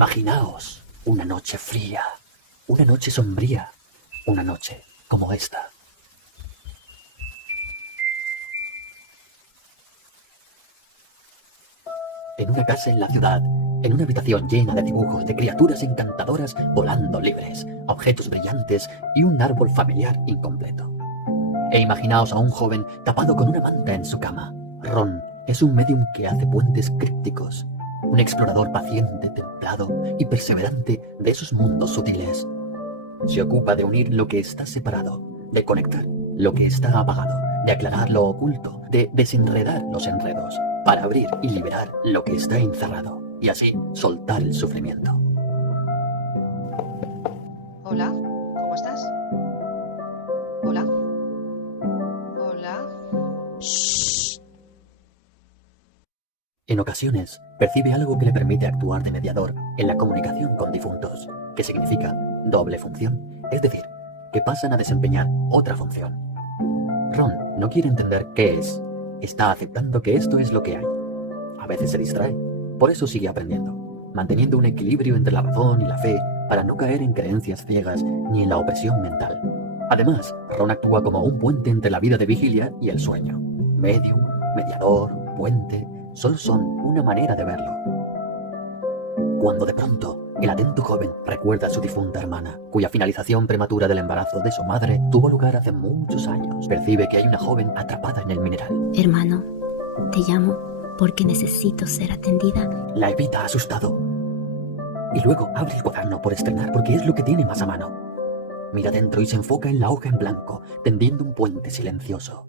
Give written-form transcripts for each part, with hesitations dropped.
Imaginaos una noche fría, una noche sombría, una noche como esta. En una casa en la ciudad, en una habitación llena de dibujos de criaturas encantadoras volando libres, objetos brillantes y un árbol familiar incompleto. E imaginaos a un joven tapado con una manta en su cama. Ron es un medium que hace puentes crípticos, un explorador paciente, templado y perseverante de esos mundos sutiles. Se ocupa de unir lo que está separado, de conectar lo que está apagado, de aclarar lo oculto, de desenredar los enredos, para abrir y liberar lo que está encerrado, y así soltar el sufrimiento. Hola, ¿cómo estás? Hola. Hola. Shh. En ocasiones, percibe algo que le permite actuar de mediador en la comunicación con difuntos, que significa doble función, es decir, que pasan a desempeñar otra función. Ron no quiere entender qué es, está aceptando que esto es lo que hay. A veces se distrae, por eso sigue aprendiendo, manteniendo un equilibrio entre la razón y la fe para no caer en creencias ciegas ni en la opresión mental. Además, Ron actúa como un puente entre la vida de vigilia y el sueño. Medium, mediador, puente, solo son una manera de verlo. Cuando de pronto, el atento joven recuerda a su difunta hermana, cuya finalización prematura del embarazo de su madre tuvo lugar hace muchos años. Percibe que hay una joven atrapada en el mineral. Hermano, te llamo porque necesito ser atendida. La evita asustado. Y luego abre el cuaderno por estrenar porque es lo que tiene más a mano. Mira dentro y se enfoca en la hoja en blanco, tendiendo un puente silencioso.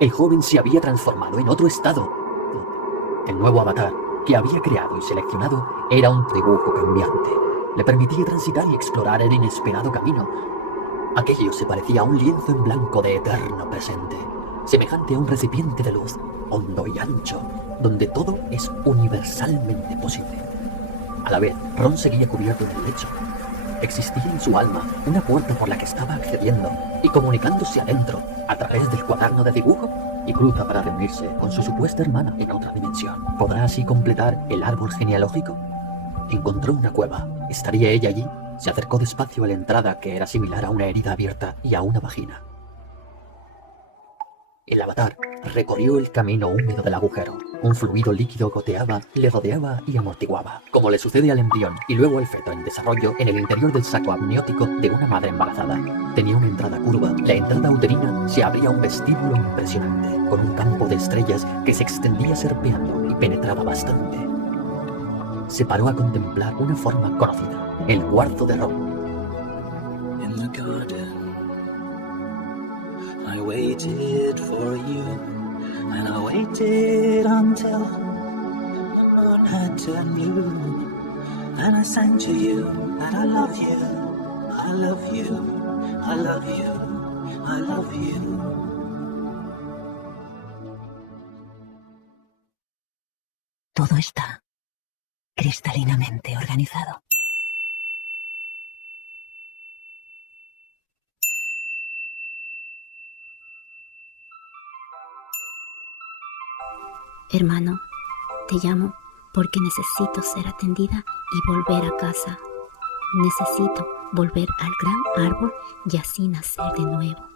El joven se había transformado en otro estado. El nuevo avatar que había creado y seleccionado era un dibujo cambiante. Le permitía transitar y explorar el inesperado camino. Aquello se parecía a un lienzo en blanco de eterno presente, semejante a un recipiente de luz, hondo y ancho, donde todo es universalmente posible. A la vez, Ron seguía cubierto en el lecho. Existía en su alma una puerta por la que estaba accediendo y comunicándose adentro a través del cuaderno de dibujo, y cruza para reunirse con su supuesta hermana en otra dimensión. ¿Podrá así completar el árbol genealógico? Encontró una cueva. ¿Estaría ella allí? Se acercó despacio a la entrada, que era similar a una herida abierta y a una vagina. El avatar recorrió el camino húmedo del agujero. Un fluido líquido goteaba, le rodeaba y amortiguaba, como le sucede al embrión y luego al feto en desarrollo en el interior del saco amniótico de una madre embarazada. Tenía una entrada curva. La entrada uterina se abría a un vestíbulo impresionante, con un campo de estrellas que se extendía serpeando y penetraba bastante. Se paró a contemplar una forma conocida, el cuarzo de Ron. In the garden, I waited for you, and I waited until the moon had turned blue, and I sang to you that I love you, I love you, I love you, I love you. Todo está cristalinamente organizado. Hermano, te llamo porque necesito ser atendida y volver a casa. Necesito volver al gran árbol y así nacer de nuevo.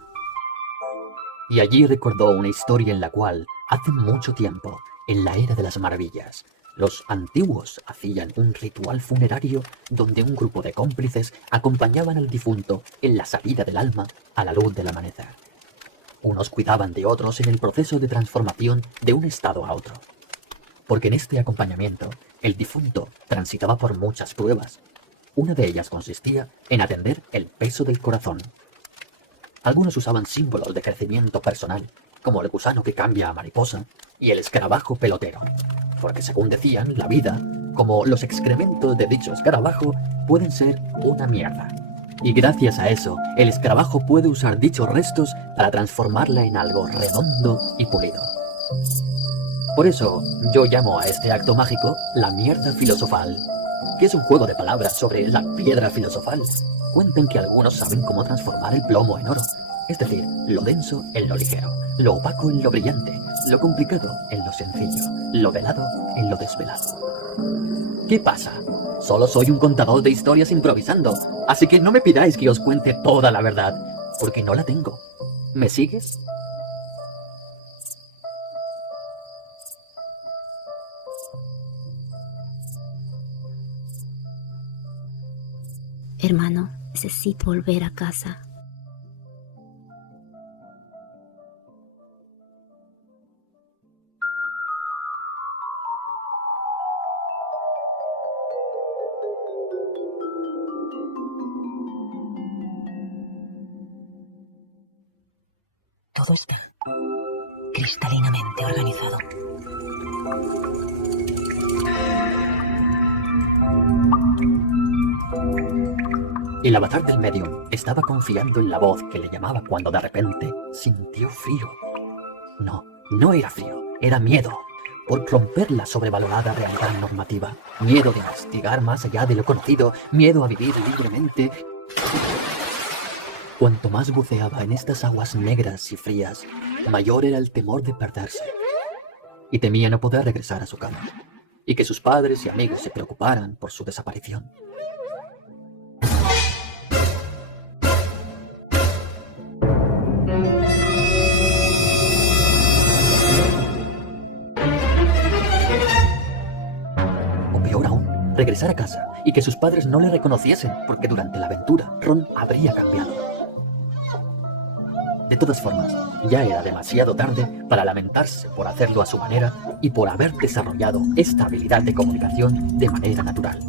Y allí recordó una historia en la cual, hace mucho tiempo, en la Era de las Maravillas, los antiguos hacían un ritual funerario donde un grupo de cómplices acompañaban al difunto en la salida del alma a la luz del amanecer. Unos cuidaban de otros en el proceso de transformación de un estado a otro. Porque en este acompañamiento, el difunto transitaba por muchas pruebas. Una de ellas consistía en atender el peso del corazón. Algunos usaban símbolos de crecimiento personal, como el gusano que cambia a mariposa y el escarabajo pelotero, porque según decían, la vida, como los excrementos de dicho escarabajo, pueden ser una mierda. Y gracias a eso, el escarabajo puede usar dichos restos para transformarla en algo redondo y pulido. Por eso, yo llamo a este acto mágico la mierda filosofal. que es un juego de palabras sobre la piedra filosofal. Cuentan que algunos saben cómo transformar el plomo en oro, es decir, lo denso en lo ligero, lo opaco en lo brillante, lo complicado en lo sencillo, lo velado en lo desvelado. ¿Qué pasa? Solo soy un contador de historias improvisando, así que no me pidáis que os cuente toda la verdad, porque no la tengo. ¿Me sigues? Hermano, necesito volver a casa. Todo está cristalinamente organizado. El avatar del medium estaba confiando en la voz que le llamaba cuando de repente sintió frío. No, no era frío, era miedo. Por romper la sobrevalorada realidad normativa. Miedo de investigar más allá de lo conocido. Miedo a vivir libremente. Cuanto más buceaba en estas aguas negras y frías, mayor era el temor de perderse. Y temía no poder regresar a su cama. Y que sus padres y amigos se preocuparan por su desaparición. Peor aún, regresar a casa y que sus padres no le reconociesen, porque durante la aventura Ron habría cambiado. De todas formas, ya era demasiado tarde para lamentarse por hacerlo a su manera y por haber desarrollado esta habilidad de comunicación de manera natural.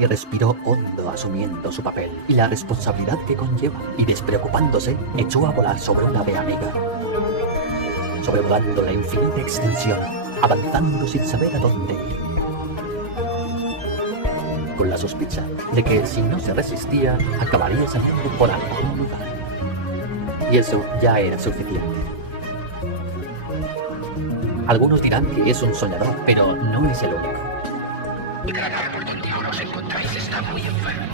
Y respiró hondo asumiendo su papel y la responsabilidad que conlleva, y despreocupándose, echó a volar sobre una ave amiga. Sobrevolando la infinita extensión, avanzando sin saber a dónde ir. Con la sospecha de que si no se resistía, acabaría saliendo por algún lugar. Y eso ya era suficiente. Algunos dirán que es un soñador, pero no es el único. El gran árbol donde nos encontráis está muy enfermo.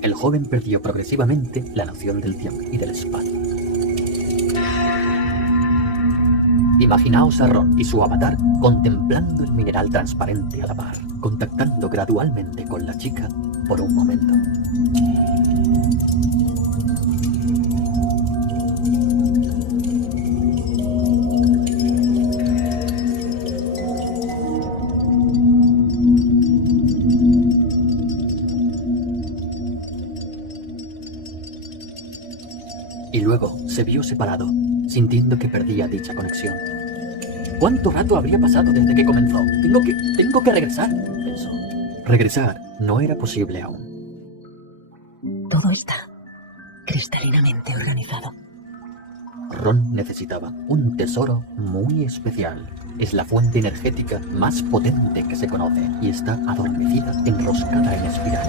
El joven perdió progresivamente la noción del tiempo y del espacio. Imaginaos a Ron y su avatar contemplando el mineral transparente a la par, contactando gradualmente con la chica por un momento. Y luego se vio separado, sintiendo que perdía dicha conexión. ¿Cuánto rato habría pasado desde que comenzó? Tengo que regresar, pensó. Regresar no era posible aún. Todo está cristalinamente organizado. Ron necesitaba un tesoro muy especial. Es la fuente energética más potente que se conoce y está adormecida, enroscada en espiral.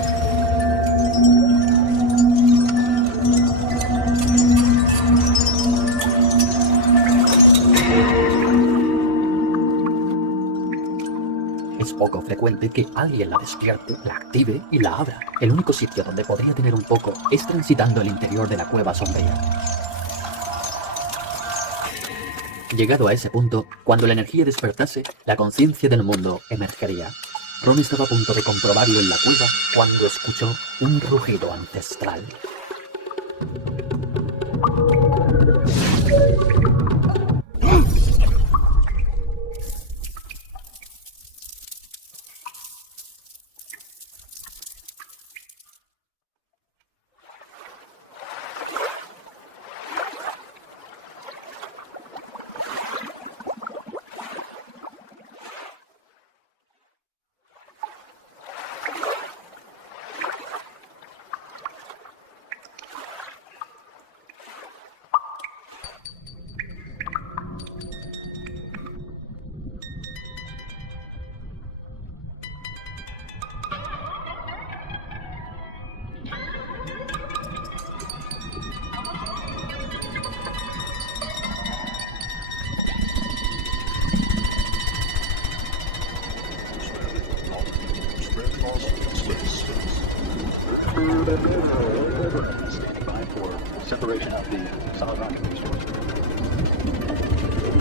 Es poco frecuente que alguien la despierte, la active y la abra. El único sitio donde podría tener un poco es transitando el interior de la cueva sombría. Llegado a ese punto, cuando la energía despertase, la conciencia del mundo emergería. Ron estaba a punto de comprobarlo en la cueva cuando escuchó un rugido ancestral.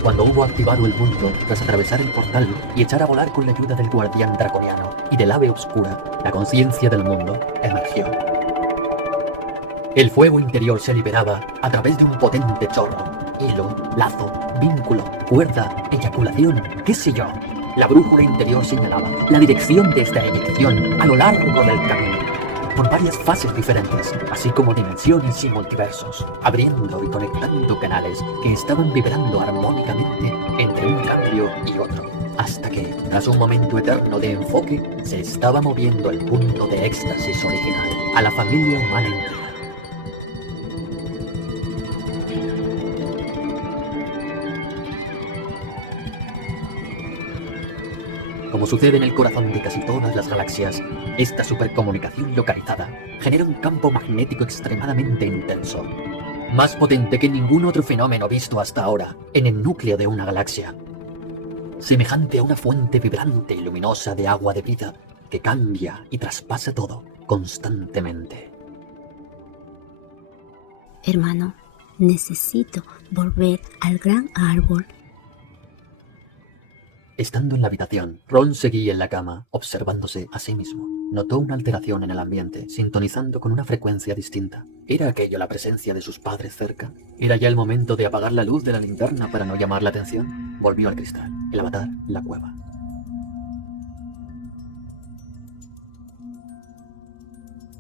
Cuando hubo activado el mundo, tras atravesar el portal y echar a volar con la ayuda del guardián draconiano y del ave oscura, la conciencia del mundo emergió. El fuego interior se liberaba a través de un potente chorro, hilo, lazo, vínculo, cuerda, eyaculación, qué sé yo. La brújula interior señalaba la dirección de esta eyección a lo largo del camino, por varias fases diferentes, así como dimensiones y multiversos, abriendo y conectando canales que estaban vibrando armónicamente entre un cambio y otro, hasta que, tras un momento eterno de enfoque, se estaba moviendo el punto de éxtasis original a la familia humana entera. Como sucede en el corazón de casi todas las galaxias, esta supercomunicación localizada genera un campo magnético extremadamente intenso, más potente que ningún otro fenómeno visto hasta ahora en el núcleo de una galaxia, semejante a una fuente vibrante y luminosa de agua de vida que cambia y traspasa todo constantemente. Hermano, necesito volver al gran árbol. Estando en la habitación, Ron seguía en la cama, observándose a sí mismo. Notó una alteración en el ambiente, sintonizando con una frecuencia distinta. ¿Era aquello la presencia de sus padres cerca? ¿Era ya el momento de apagar la luz de la linterna para no llamar la atención? Volvió al cristal. El avatar, la cueva.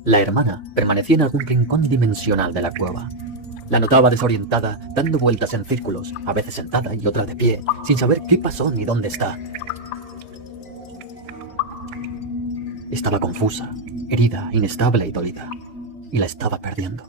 La hermana permanecía en algún rincón dimensional de la cueva. La notaba desorientada, dando vueltas en círculos, a veces sentada y otras de pie, sin saber qué pasó ni dónde está. Estaba confusa, herida, inestable y dolida, y la estaba perdiendo.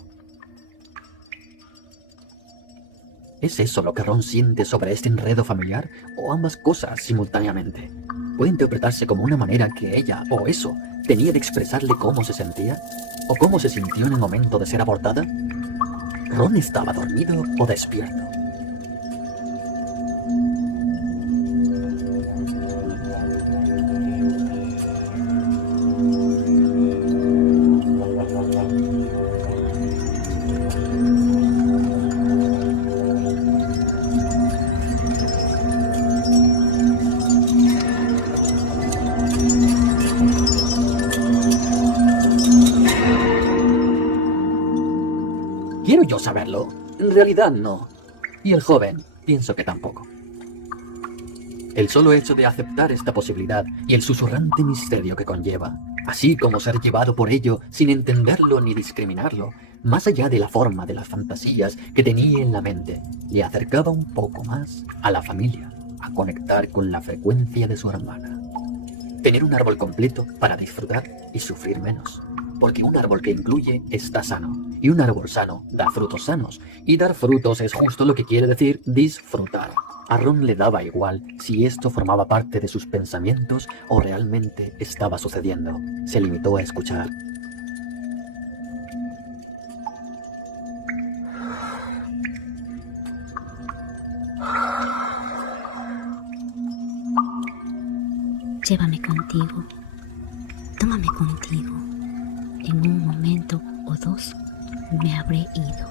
¿Es eso lo que Ron siente sobre este enredo familiar, o ambas cosas simultáneamente? ¿Puede interpretarse como una manera que ella, o eso, tenía de expresarle cómo se sentía? ¿O cómo se sintió en el momento de ser abortada? ¿Ron estaba dormido o despierto? ¿Quiero yo saberlo? En realidad no. Y el joven, pienso que tampoco. El solo hecho de aceptar esta posibilidad y el susurrante misterio que conlleva, así como ser llevado por ello sin entenderlo ni discriminarlo, más allá de la forma de las fantasías que tenía en la mente, le acercaba un poco más a la familia, a conectar con la frecuencia de su hermana. Tener un árbol completo para disfrutar y sufrir menos. Porque un árbol que incluye está sano, y un árbol sano da frutos sanos, y dar frutos es justo lo que quiere decir disfrutar. A Ron le daba igual si esto formaba parte de sus pensamientos o realmente estaba sucediendo. Se limitó a escuchar. Llévame contigo, tómame contigo. En un momento o dos me habré ido.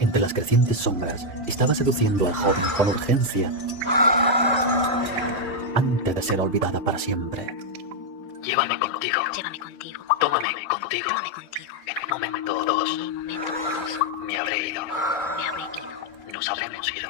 Entre las crecientes sombras, estaba seduciendo al joven con urgencia antes de ser olvidada para siempre. Llévame contigo. Llévame contigo. Tómame contigo. Tómame contigo. En un momento o dos En un momento o dos me habré ido. me habré ido. Nos habremos ido.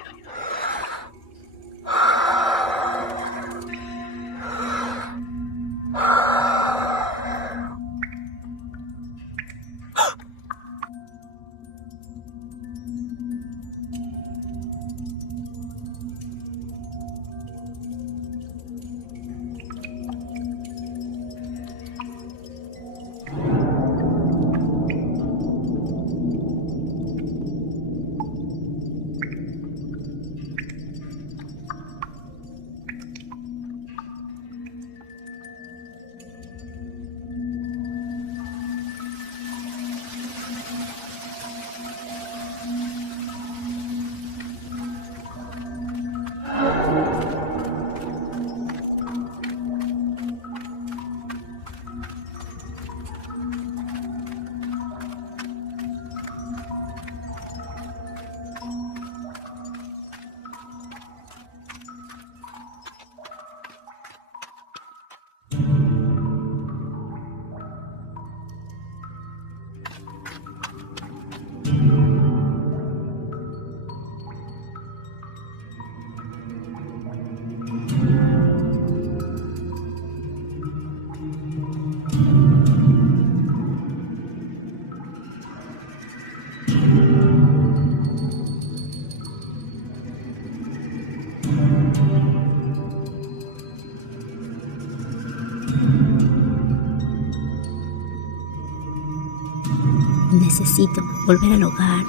Necesito volver al hogar.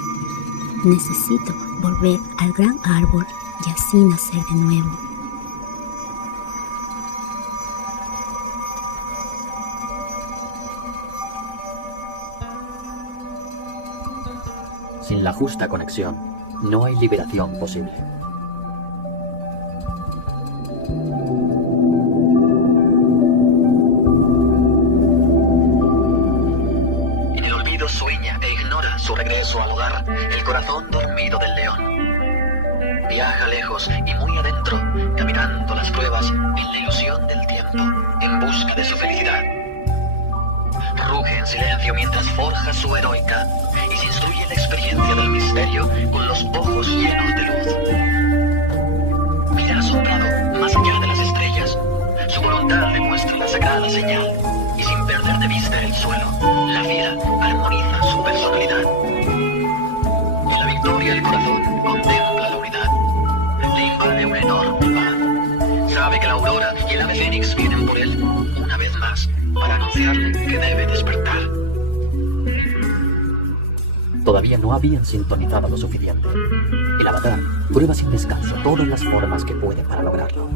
Necesito volver al gran árbol y así nacer de nuevo. Sin la justa conexión, no hay liberación posible. En el olvido sueña e ignora su regreso al hogar, el corazón dormido del león. Viaja lejos y muy adentro, caminando las pruebas en la ilusión del tiempo, en busca de su felicidad. Ruge en silencio mientras forja su heroica y se instruye en la experiencia del misterio con los ojos llenos de luz. Mira asombrado más allá de las estrellas. Su voluntad le muestra la sagrada señal y sin perder de vista el suelo, la fiera armoniza su personalidad. En la victoria el corazón contempla la unidad. Le invade una enorme paz. Sabe que la aurora y el ave fénix vienen por él una vez más para anunciarle que debe despertar. Todavía no habían sintonizado lo suficiente. El avatar prueba sin descanso todas las formas que puede para lograrlo.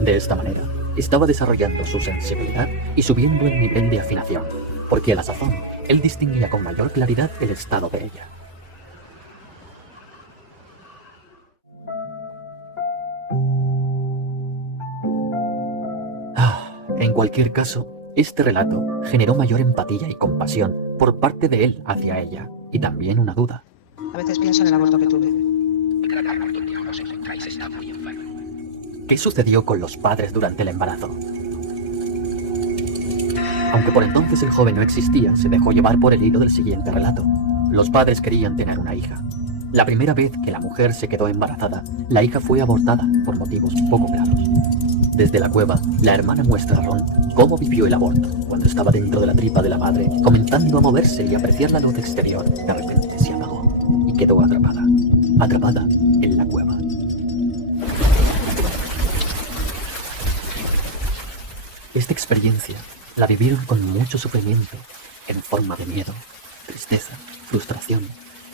De esta manera, estaba desarrollando su sensibilidad y subiendo el nivel de afinación, porque a la sazón, él distinguía con mayor claridad el estado de ella. En cualquier caso, este relato generó mayor empatía y compasión por parte de él hacia ella, y también una duda. A veces pienso en el aborto que tuve. ¿Qué sucedió con los padres durante el embarazo? Aunque por entonces el joven no existía, se dejó llevar por el hilo del siguiente relato. Los padres querían tener una hija. La primera vez que la mujer se quedó embarazada, la hija fue abortada por motivos poco claros. Desde la cueva, la hermana muestra a Ron cómo vivió el aborto cuando estaba dentro de la tripa de la madre, comenzando a moverse y apreciar la luz exterior. De repente se apagó y quedó atrapada en la cueva. Esta experiencia la vivieron con mucho sufrimiento, en forma de miedo, tristeza, frustración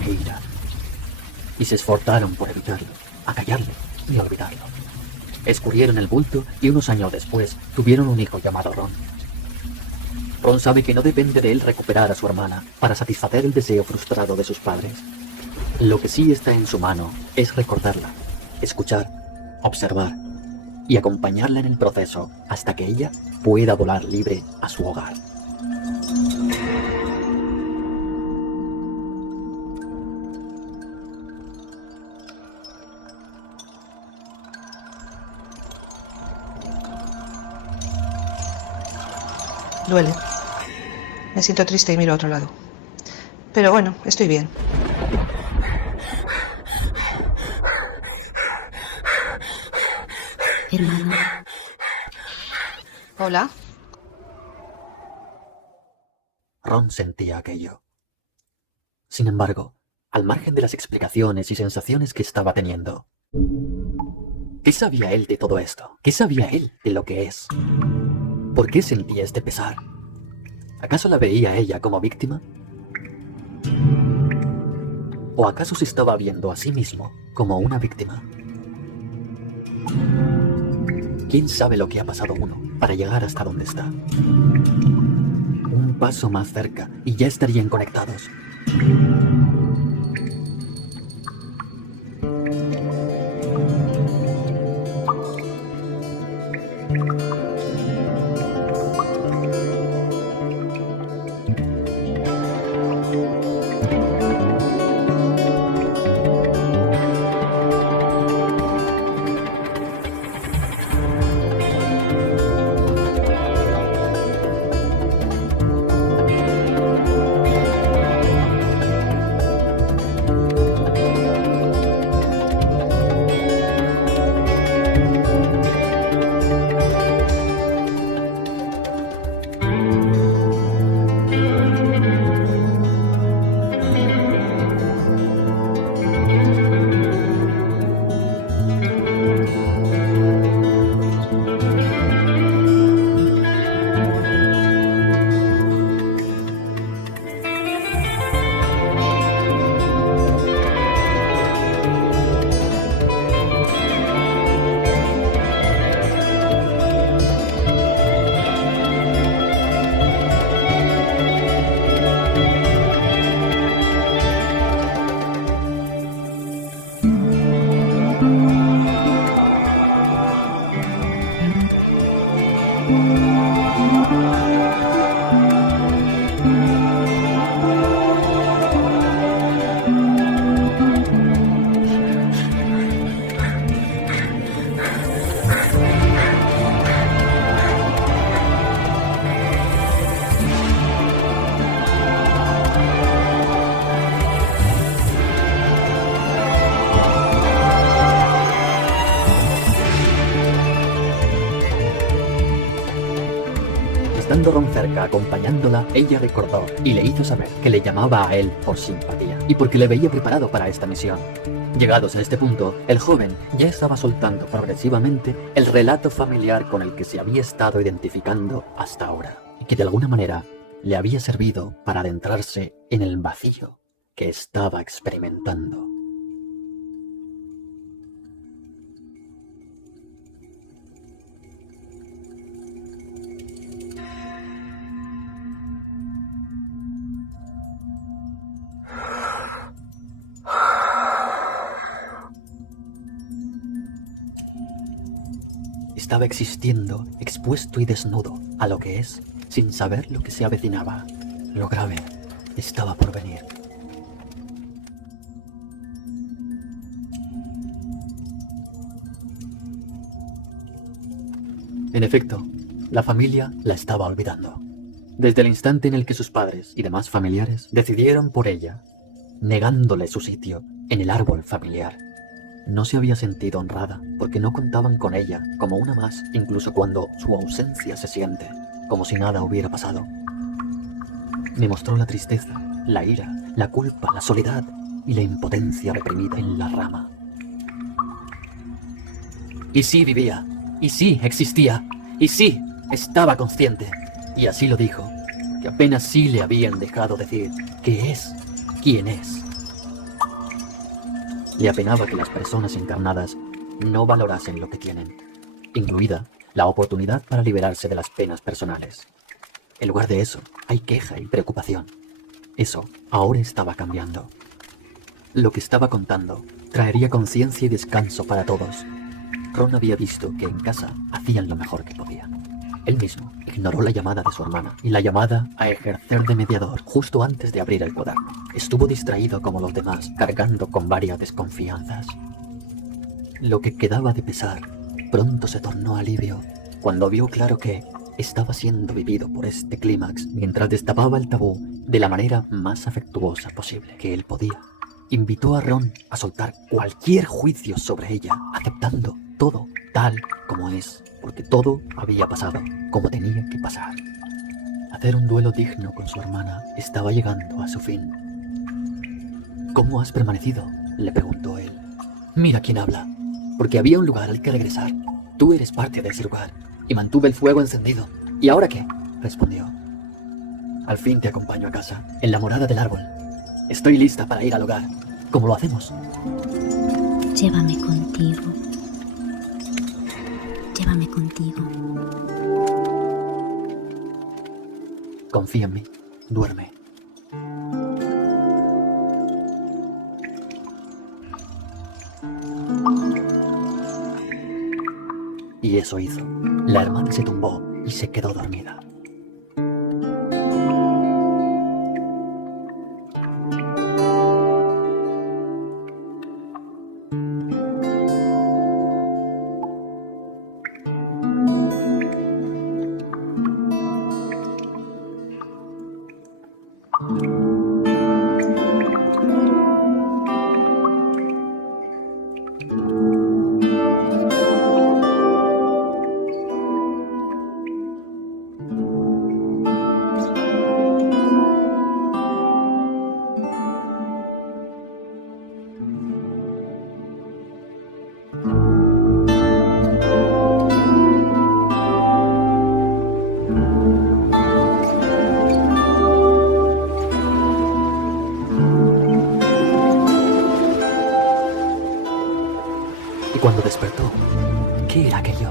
e ira. Y se esforzaron por evitarlo, acallarlo y olvidarlo. Escurrieron el bulto y unos años después tuvieron un hijo llamado Ron. Ron sabe que no depende de él recuperar a su hermana para satisfacer el deseo frustrado de sus padres. Lo que sí está en su mano es recordarla, escuchar, observar y acompañarla en el proceso hasta que ella pueda volar libre a su hogar. Duele. Me siento triste y miro a otro lado. Pero bueno, estoy bien. Hermano, Hola. Ron sentía aquello. Sin embargo, al margen de las explicaciones y sensaciones que estaba teniendo, ¿qué sabía él de todo esto? ¿Qué sabía él de lo que es? ¿Por qué sentía este pesar? ¿Acaso la veía ella como víctima? ¿O acaso se estaba viendo a sí mismo como una víctima? ¿Quién sabe lo que ha pasado uno para llegar hasta donde está? Un paso más cerca y ya estarían conectados. Estando Ron cerca acompañándola, ella recordó y le hizo saber que le llamaba a él por simpatía y porque le veía preparado para esta misión. Llegados a este punto, el joven ya estaba soltando progresivamente el relato familiar con el que se había estado identificando hasta ahora y que de alguna manera le había servido para adentrarse en el vacío que estaba experimentando. Estaba existiendo, expuesto y desnudo a lo que es, sin saber lo que se avecinaba. Lo grave estaba por venir. En efecto, la familia la estaba olvidando. Desde el instante en el que sus padres y demás familiares decidieron por ella, negándole su sitio en el árbol familiar. No se había sentido honrada porque no contaban con ella como una más, incluso cuando su ausencia se siente, como si nada hubiera pasado. Me mostró la tristeza, la ira, la culpa, la soledad y la impotencia reprimida en la rama. Y sí vivía, y sí existía, y sí estaba consciente. Y así lo dijo, que apenas sí le habían dejado decir que es quien es. Le apenaba que las personas encarnadas no valorasen lo que tienen, incluida la oportunidad para liberarse de las penas personales. En lugar de eso, hay queja y preocupación. Eso ahora estaba cambiando. Lo que estaba contando traería conciencia y descanso para todos. Ron había visto que en casa hacían lo mejor que podían. Él mismo ignoró la llamada de su hermana y la llamada a ejercer de mediador justo antes de abrir el cuaderno. Estuvo distraído como los demás, cargando con varias desconfianzas. Lo que quedaba de pesar pronto se tornó alivio cuando vio claro que estaba siendo vivido por este clímax mientras destapaba el tabú de la manera más afectuosa posible que él podía. Invitó a Ron a soltar cualquier juicio sobre ella, aceptando todo tal como es, porque todo había pasado como tenía que pasar. Hacer un duelo digno con su hermana estaba llegando a su fin. ¿Cómo has permanecido?, le preguntó él. Mira quién habla, porque había un lugar al que regresar. Tú eres parte de ese lugar, y mantuve el fuego encendido. ¿Y ahora qué?, respondió. Al fin te acompaño a casa, en la morada del árbol. Estoy lista para ir al hogar. ¿Cómo lo hacemos? Llévame contigo. Llévame contigo. Confía en mí. Duerme. Y eso hizo. La hermana se tumbó y se quedó dormida. Y cuando despertó, ¿qué era aquello?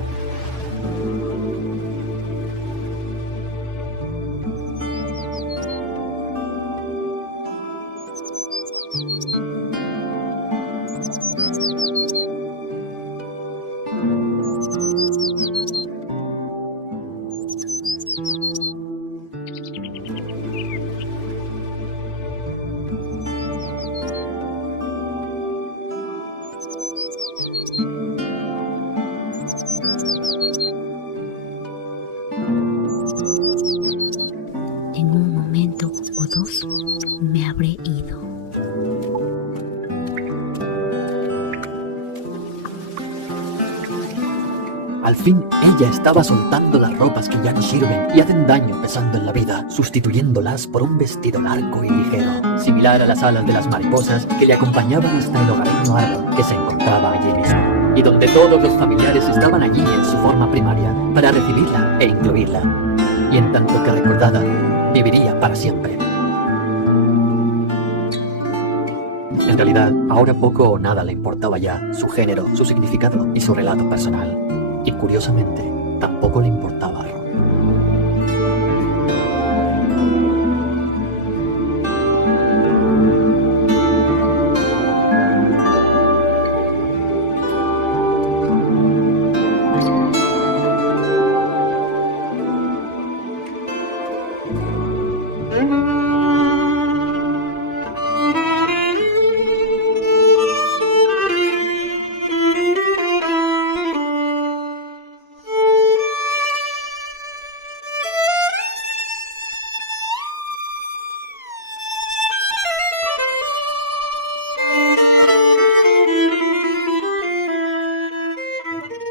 Al fin ella estaba soltando las ropas que ya no sirven y hacen daño pesando en la vida, sustituyéndolas por un vestido largo y ligero, similar a las alas de las mariposas que le acompañaban hasta el hogareño árbol que se encontraba allí mismo, y donde todos los familiares estaban allí en su forma primaria para recibirla e incluirla, y en tanto que recordada, viviría para siempre. En realidad, ahora poco o nada le importaba ya su género, su significado y su relato personal. Y curiosamente, tampoco le importaba a Ron.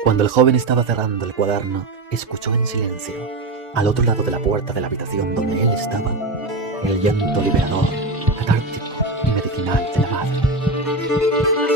Cuando el joven estaba cerrando el cuaderno, escuchó en silencio, al otro lado de la puerta de la habitación donde él estaba, el llanto liberador, catártico y medicinal de la madre.